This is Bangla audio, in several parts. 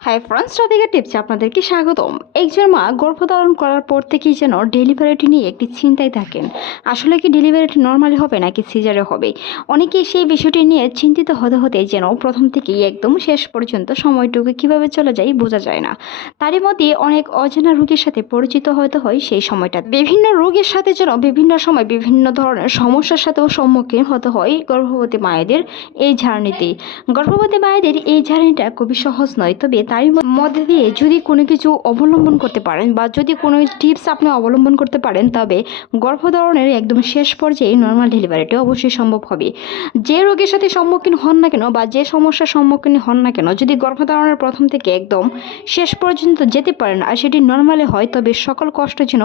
হাই ফ্রেন্ডস রাধিকা টিপসে আপনাদেরকে স্বাগতম। একজন মা গর্ভধারণ করার পর থেকেই যেন ডেলিভারিটি নিয়ে একটি চিন্তায় থাকেন। আসলে কি ডেলিভারিটি নর্মালি হবে নাকি সিজারে হবে? অনেকেই সেই বিষয়টি নিয়ে চিন্তিত হতে হতে যেন প্রথম থেকেই একদম শেষ পর্যন্ত সময়টুকু কীভাবে চলে যায় বোঝা যায় না। তারই মধ্যে অনেক অজানা রোগীর সাথে পরিচিত হতে হয় সেই সময়টা। বিভিন্ন রোগের সাথে যেন বিভিন্ন সময় বিভিন্ন ধরনের সমস্যার সাথেও সম্মুখীন হতে হয় গর্ভবতী মায়েদের এই জার্নিতে গর্ভবতী মায়েদের এই জার্নিটা খুবই সহজ নয়, তবে তারই মধ্যে দিয়ে যদি কোনো কিছু অবলম্বন করতে পারেন বা যদি কোনো টিপস আপনি অবলম্বন করতে পারেন, তবে গর্ভধারণের একদম শেষ পর্যায়ে নর্মাল ডেলিভারিটি অবশ্যই সম্ভব হবে। যে রোগের সাথে সম্মুখীন হন না কেন বা যে সমস্যার সম্মুখীন হন না কেন, যদি গর্ভধারণের প্রথম থেকে একদম শেষ পর্যন্ত যেতে পারেন আর সেটি নর্মালে হয়, তবে সকল কষ্ট যেন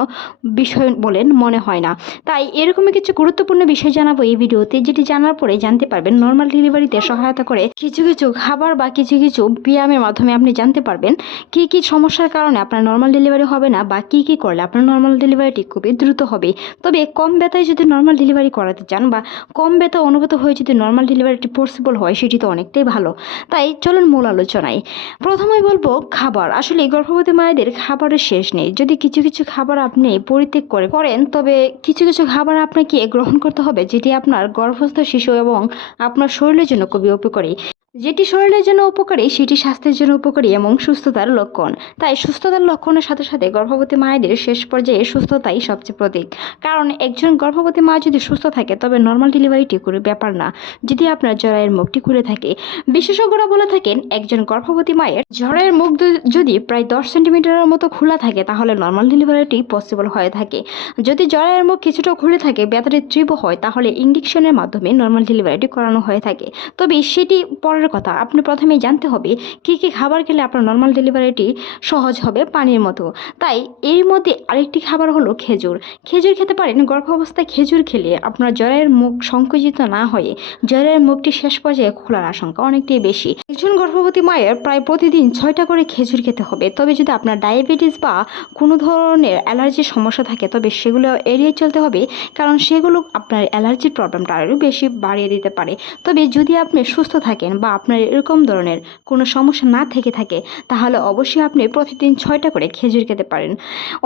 বিষয় বলেন মনে হয় না। তাই এরকমই কিছু গুরুত্বপূর্ণ বিষয় জানাব এই ভিডিওতে, যেটি জানার পরে জানতে পারবেন নর্মাল ডেলিভারিতে সহায়তা করে কিছু কিছু খাবার বা কিছু কিছু ব্যায়ামের মাধ্যমে আপনি জানতে পারবেন কি কি সমস্যার কারণে আপনার নর্মাল ডেলিভারি হবে না বা কি কি করলে আপনার নর্মাল ডেলিভারিটি খুবই দ্রুত হবে। তবে কম ব্যথায় যদি নর্মাল ডেলিভারি করাতে চান বা কম ব্যথা অনুভূত হয়ে যদি নর্মাল ডেলিভারিটি পসিবল হয়, সেটি তো অনেকটাই ভালো। তাই চলুন মূল আলোচনায়। প্রথমেই বলব খাবার। আসলে গর্ভবতী মায়েদের খাবারের শেষ নেই। যদি কিছু কিছু খাবার আপনি পরিত্যাগ করে করেন, তবে কিছু কিছু খাবার আপনাকে গ্রহণ করতে হবে, যেটি আপনার গর্ভস্থ শিশু এবং আপনার শরীরের জন্য খুবই উপকারী। যেটি শরীরের জন্য উপকারী, সেটি স্বাস্থ্যের জন্য উপকারী এবং সুস্থতার লক্ষণ। তাই সুস্থতার লক্ষণের সাথে সাথে গর্ভবতী মায়েদের শেষ পর্যায়ে সুস্থতাই সবচেয়ে প্রতীক। কারণ একজন গর্ভবতী মা যদি সুস্থ থাকে, তবে নর্মাল ডেলিভারিটি করে ব্যাপার না। যদি আপনার জরায়ের মুখটি খুলে থাকে। বিশেষজ্ঞরা বলে থাকেন, একজন গর্ভবতী মায়ের জরায়ের মুখ যদি প্রায় দশ সেন্টিমিটারের মতো খোলা থাকে, তাহলে নর্মাল ডেলিভারিটি পসিবল হয়ে থাকে। যদি জরায়ের মুখ কিছুটা খুলে থাকে, ব্যথাটি তীব্র হয়, তাহলে ইঞ্জেকশনের মাধ্যমে নর্মাল ডেলিভারিটি করানো হয়ে থাকে। তবে সেটি পরের কথা। আপনি প্রথমেই জানতে হবে, কী কী খাবার খেলে আপনার নর্মাল ডেলিভারিটি সহজ হবে পানির মতো। তাই এর মধ্যে আরেকটি খাবার হলো খেজুর। খেজুর খেতে পারেন গর্ভাবস্থায় খেজুর খেলে আপনার জ্বরের মুখ সংকুচিত না হয়ে জ্বরের মুখটি শেষ পর্যায়ে খোলার আশঙ্কা অনেকটাই বেশি। একজন গর্ভবতী মায়ের প্রায় প্রতিদিন ছয়টা করে খেজুর খেতে হবে। তবে যদি আপনার ডায়াবেটিস বা কোনো ধরনের অ্যালার্জির সমস্যা থাকে, তবে সেগুলো এড়িয়ে চলতে হবে, কারণ সেগুলো আপনার অ্যালার্জির প্রবলেমটা আরও বেশি বাড়িয়ে দিতে পারে। তবে যদি আপনি সুস্থ থাকেন বা আপনার এরকম ধরনের কোনো সমস্যা না থেকে থাকে, তাহলে অবশ্যই আপনি প্রতিদিন ছয়টা করে খেজুর খেতে পারেন।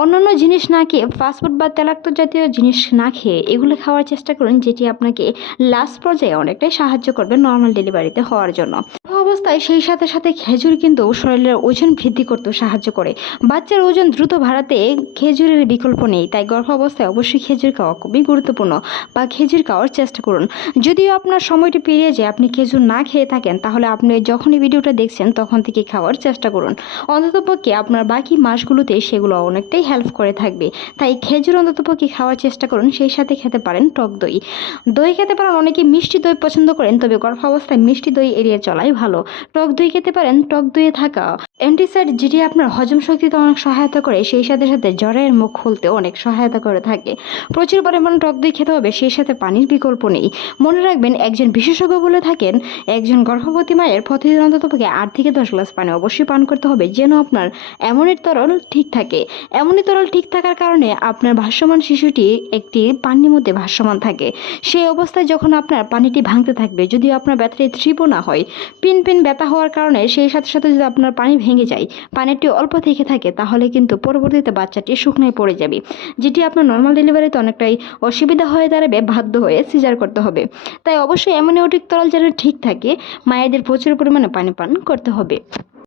অন্যান্য জিনিস না খেয়ে ফাস্টফুড বা তেলাক্ত জাতীয় জিনিস না খেয়ে এগুলো খাওয়ার চেষ্টা করুন, যেটি আপনাকে লাস্ট পর্যায়ে অনেকটাই সাহায্য করবে নর্মাল ডেলিভারিতে হওয়ার জন্য। অবস্থায় সেই সাথে সাথে খেজুর কিন্তু শরীরের ওজন বৃদ্ধি করতেও সাহায্য করে। বাচ্চার ওজন দ্রুত বাড়াতে খেজুরের বিকল্প নেই, তাই গর্ভাবস্থায় অবশ্যই খেজুর খাওয়া খুবই গুরুত্বপূর্ণ বা খেজুর খাওয়ার চেষ্টা করুন। যদিও আপনার সময়টি পেরিয়ে যায়, আপনি খেজুর না খেয়ে থাকেন, তাহলে আপনি যখনই ভিডিওটা দেখছেন তখন থেকে খাওয়ার চেষ্টা করুন। অন্ততপক্ষে আপনার বাকি মাসগুলোতে সেগুলো অনেকটাই হেল্প করে থাকবে। তাই খেজুর অন্ততপক্ষে খাওয়ার চেষ্টা করুন, সেই সাথে খেতে পারেন টক দই। দই খেতে পারেন, অনেকে মিষ্টি দই পছন্দ করেন, তবে গর্ভাবস্থায় মিষ্টি দই এড়িয়ে চলাই ভালো। টক দই খেতে পারেন টক দইয়ে থাকা। অ্যান্টিসাইড যেটি আপনার হজম শক্তিতে অনেক সহায়তা করে, সেই সাথে সাথে জ্বরের মুখ খুলতে অনেক সহায়তা করে থাকে। প্রচুর পরিমাণে টক দই খেতে হবে, সেই সাথে পানির বিকল্প নেই। মনে রাখবেন, একজন বিশেষজ্ঞ বলে থাকেন, একজন গর্ভবতী মায়ের প্রতিদিন অন্তত অন্ততপক্ষে আট থেকে দশ গ্লাস পানি অবশ্যই পান করতে হবে, যেন আপনার অ্যামোনির তরল ঠিক থাকে। এমনই তরল ঠিক থাকার কারণে আপনার ভাষ্যমান শিশুটি একটি পানির মধ্যে ভাষ্যমান থাকে। সেই অবস্থায় যখন আপনার পানিটি ভাঙতে থাকবে যদি আপনার ব্যথাটি তীব্র না হয়, পিন পিন ব্যথা হওয়ার কারণে সেই সাথে সাথে যদি আপনার পানি ভেঙে যায়। পানিটি অল্প থেকে থাকে, তাহলে কিন্তু পরবর্তীতে বাচ্চাটি শুকনায় পড়ে যাবে। যেটি আপনার নর্মাল ডেলিভারিতে অনেকটাই অসুবিধা হয়ে দাঁড়াবে, বাধ্য হয়ে সিজার করতে হবে। তাই অবশ্যই অ্যামোনিওটিক তরল যেন ঠিক থাকে, মায়েদের প্রচুর পরিমাণে পানি পান করতে হবে।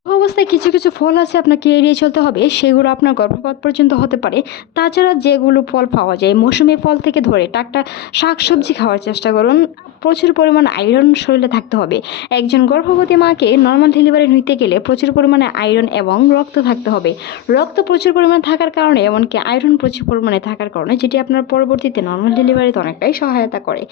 অবস্থায় কিছু কিছু ফল আছে আপনাকে এড়িয়ে চলতে হবে। সেগুলো আপনার গর্ভপাত পর্যন্ত হতে পারে। তাছাড়া যেগুলো ফল পাওয়া যায়, মৌসুমি ফল থেকে ধরে টাকটা শাক সবজি খাওয়ার চেষ্টা করুন। প্রচুর পরিমাণ আয়রন শরীরে থাকতে হবে। একজন গর্ভবতী মাকে নর্মাল ডেলিভারি নিতে গেলে প্রচুর পরিমাণে আয়রন এবং রক্ত থাকতে হবে। রক্ত প্রচুর পরিমাণে থাকার কারণে এমনকি আয়রন প্রচুর পরিমাণে থাকার কারণে যেটি আপনার পরবর্তীতে নর্মাল ডেলিভারিতে অনেকটাই সহায়তা করে।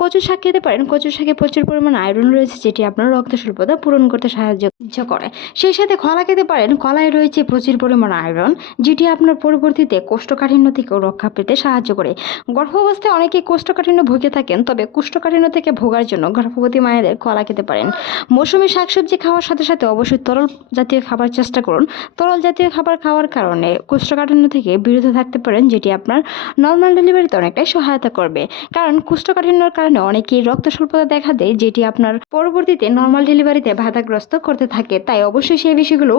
কচু শাক খেতে পারেন। কচু শাকে প্রচুর পরিমাণ আয়রন রয়েছে, যেটি আপনার রক্ত স্বল্পতা পূরণ করতে সাহায্য করে। সেই সাথে কলা খেতে পারেন। কলায় রয়েছে প্রচুর পরিমাণ আয়রন যেটি আপনার পরবর্তীতে কোষ্ঠকাঠিন্য থেকেও রক্ষা পেতে সাহায্য করে। গর্ভাবস্থায় অনেকে কোষ্ঠকাঠিন্য ভুগে থাকেন, তবে কোষ্ঠকাঠিন্য থেকে ভোগার জন্য গর্ভবতী মায়েদের কলা খেতে পারেন। মৌসুমি শাকসবজি খাওয়ার সাথে সাথে অবশ্যই তরল জাতীয় খাবার চেষ্টা করুন। তরল জাতীয় খাবার খাওয়ার কারণে কোষ্ঠকাঠিন্য থেকে বিরত থাকতে পারেন, যেটি আপনার নর্মাল ডেলিভারিতে অনেকটাই সহায়তা করবে। কারণ কোষ্ঠকাঠিন্যর কারণে কারণে অনেকেই রক্ত স্বল্পতা দেখা দেয়, যেটি আপনার পরবর্তীতে নর্মাল ডেলিভারিতে বাধাগ্রস্ত করতে থাকে। তাই অবশ্যই সেই বিষয়গুলো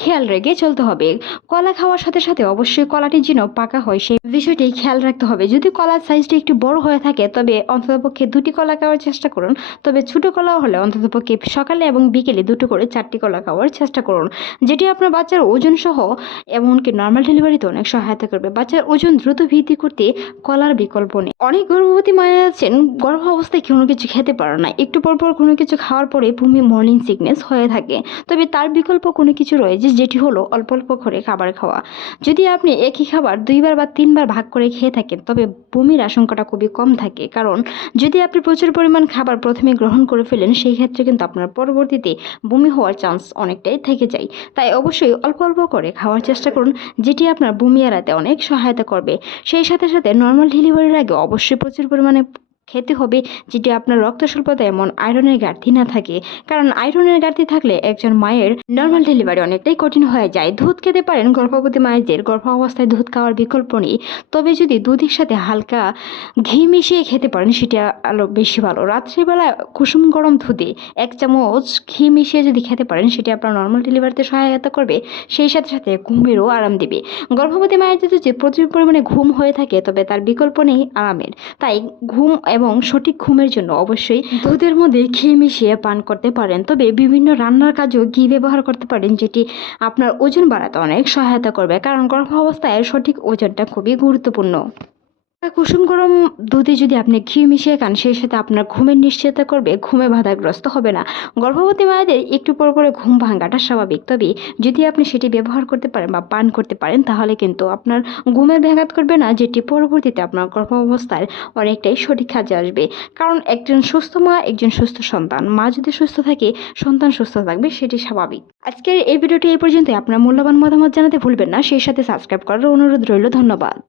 খেয়াল রেখে চলতে হবে। কলা খাওয়ার সাথে সাথে অবশ্যই কলাটি যেন পাকা হয়, সেই বিষয়টি খেয়াল রাখতে হবে। যদি কলার সাইজটি একটু বড় হয়ে থাকে, তবে অন্ততপক্ষে দুটি কলা খাওয়ার চেষ্টা করুন। তবে ছোটো কলা হলে অন্ততপক্ষে সকালে এবং বিকেলে দুটো করে চারটি কলা খাওয়ার চেষ্টা করুন, যেটি আপনার বাচ্চার ওজন সহ এমনকি নর্মাল ডেলিভারিতে অনেক সহায়তা করবে। বাচ্চার ওজন দ্রুত বৃদ্ধি করতে কলার বিকল্প নেই। অনেক গর্ভবতী মায়েরা আছেন গর্ভ অবস্থায় কোনো কিছু খেতে পারে না। একটু পর পর কোনো কিছু খাওয়ার পরে ভূমি মর্নিং সিকনেস হয়ে থাকে। তবে তার বিকল্প কোনো কিছু রয়েছে, যেটি হলো অল্প অল্প করে খাবার খাওয়া। যদি আপনি একই খাবার দুইবার বা তিনবার ভাগ করে খেয়ে থাকেন, তবে বমির আশঙ্কাটা খুবই কম থাকে। কারণ যদি আপনি প্রচুর পরিমাণ খাবার প্রথমে গ্রহণ করে ফেলেন, সেই ক্ষেত্রে কিন্তু আপনার পরবর্তীতে বমি হওয়ার চান্স অনেকটাই থেকে যায়। তাই অবশ্যই অল্প অল্প করে খাওয়ার চেষ্টা করুন, যেটি আপনার বমি এড়াতে অনেক সহায়তা করবে। সেই সাথে সাথে নর্মাল ডেলিভারির আগে অবশ্যই প্রচুর পরিমাণে খেতে হবে যেটি আপনার রক্ত স্বল্পতা এমন আয়রনের ঘাটতি না থাকে। কারণ আয়রনের ঘাটতি থাকলে একজন মায়ের নর্মাল ডেলিভারি অনেকটাই কঠিন হয়ে যায়। দুধ খেতে পারেন গর্ভবতী মায়েদের গর্ভ অবস্থায় দুধ খাওয়ার বিকল্প নেই। তবে যদি দুধের সাথে হালকা ঘি মিশিয়ে খেতে পারেন, সেটা আরও বেশি ভালো। রাত্রিবেলা কুসুম গরম দুধে এক চামচ ঘি মিশিয়ে যদি খেতে পারেন, সেটি আপনার নর্মাল ডেলিভারিতে সহায়তা করবে। সেই সাথে সাথে ঘুমেরও আরাম দেবে। গর্ভবতী মায়ের যদি প্রচুর পরিমাণে ঘুম হয়ে থাকে, তবে তার বিকল্প নেই আরামের। তাই ঘুম এবং সঠিক ঘুমের জন্য অবশ্যই দুধের মধ্যে ঘি মিশিয়ে পান করতে পারেন। তবে বিভিন্ন রান্নার কাজেও ঘি ব্যবহার করতে পারেন, যেটি আপনার ওজন বাড়াতে অনেক সহায়তা করবে, কারণ গর্ভ অবস্থায় সঠিক ওজনটা খুবই গুরুত্বপূর্ণ। কুসুম গরম দুধে যদি আপনি ঘি মিশিয়ে খান, সেই সাথে আপনার ঘুমের নিশ্চয়তা করবে, ঘুমে বাধাগ্রস্ত হবে না। গর্ভবতী মায়েদের একটু পর পরে ঘুম ভাঙাটা স্বাভাবিক। তবে যদি আপনি সেটি ব্যবহার করতে পারেন বা পান করতে পারেন, তাহলে কিন্তু আপনার ঘুমের ব্যাঘাত করবে না, যেটি পরবর্তীতে আপনার গর্ভ অবস্থায় অনেকটাই সঠিক কাজে আসবে। কারণ একজন সুস্থ মা, একজন সুস্থ সন্তান। মা যদি সুস্থ থাকে, সন্তান সুস্থ থাকবে, সেটি স্বাভাবিক। আজকের এই ভিডিওটি এই পর্যন্ত আপনার মূল্যবান মতামত জানাতে ভুলবেন না। সেই সাথে সাবস্ক্রাইব করার অনুরোধ রইল। ধন্যবাদ।